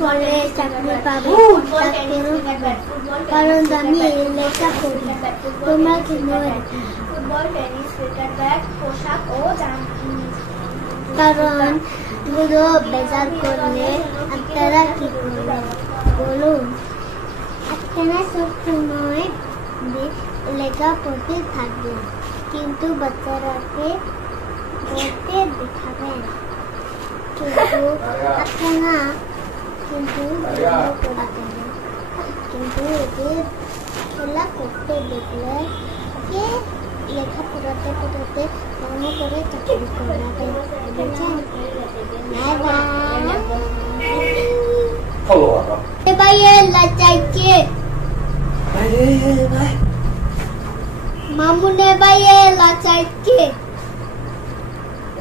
পরে চাকরি পাবে, কারণ আমি লেখা করি। তোমরা কি ফুটবল, টেনিস, ক্রিকেট, ব্যাট, পোশাক ও কারণ পুরো বেজার করলে আপনারা কি করবেন বলুন? আপনারা সবসময় লেখা পড়তে থাকবেন, কিন্তু বাচ্চারাকে পড়তে দেখাবেন। কিন্তু আপনারা কিন্তু এদের খেলা করতে দেখলে ওকে লেখা পড়াতে পড়াতে মনে করে চাকরি করাবেন, বুঝছেন? মামুনে বাইয়ে লাচাইছে,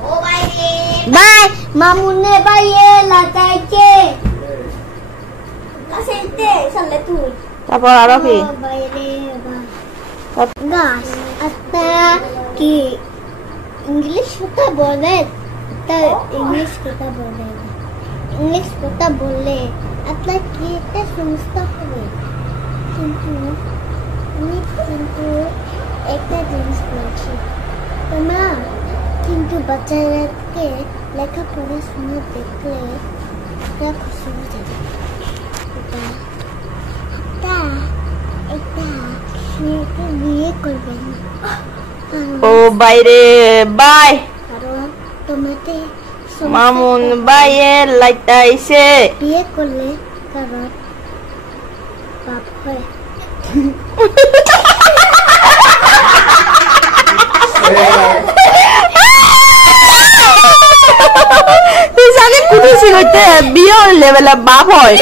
ও বাইরে বাই, মামুনে বাইয়ে লাচাইছে, লাচাইতে চলে তুই। তারপর আরো কি? বাইরে গাছ। আপনারা কি ইংলিশ কথা বলেন? তা ইংলিশ কথা বলেন। ইংলিশ কথা বললে আপনার কি একটা সমস্যা হবে। কিন্তু আমি কিন্তু একটা জিনিস বলছি, তোমরা কিন্তু বাচ্চাদেরকে লেখাপড়া শুনে দেখলে ওরা খুশি হয়ে যাবে। এটা মেয়েকে বিয়ে করবেন, ও বাইরে বাই, কারণ তোমাকে মামুন বাইয়ে লাইতাইছে। বিয়ে করলে কারণ পাপ হয়। বিয়ে লেভেলে বাপ হয়,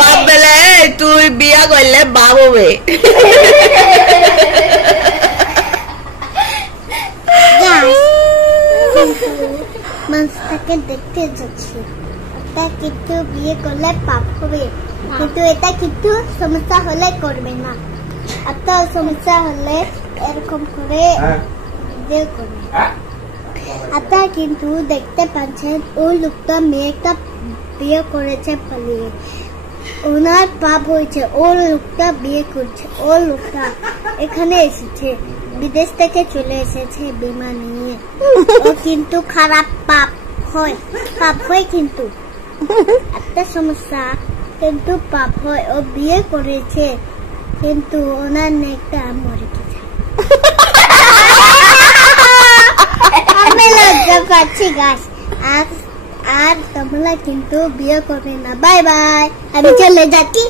বাপ বেলে তুই বিয়া করলে বাপ হবে। মানুষটাকে দেখতে যাচ্ছি, এটা কিন্তু বিয়ে করলে পাপ হবে, কিন্তু এটা কিন্তু সমস্যা হলে করবে না। আপনার সমস্যা হলে এরকম করে বিয়ে করবে। আপনারা কিন্তু দেখতে পাচ্ছেন ওই লোকটা মেয়েটা বিয়ে করেছে পালিয়ে, ওনার পাপ হয়েছে। ও লোকটা বিয়ে করছে, ও লোকটা এখানে এসেছে, বিদেশ থেকে চলে এসেছে বিমান নিয়ে। ও কিন্তু খারাপ পাপ হয়, পাপ হয় কিন্তু একটা সমস্যা, কিন্তু পাপ হয়। ও বিয়ে করেছে কিন্তু ওনার নেকটা মরে গেছে। আমি লজ্জা পাচ্ছি গাছ। আর তোমরা কিন্তু বিয়ে করবে না। বাই বাই, আমি চলে যাচ্ছি।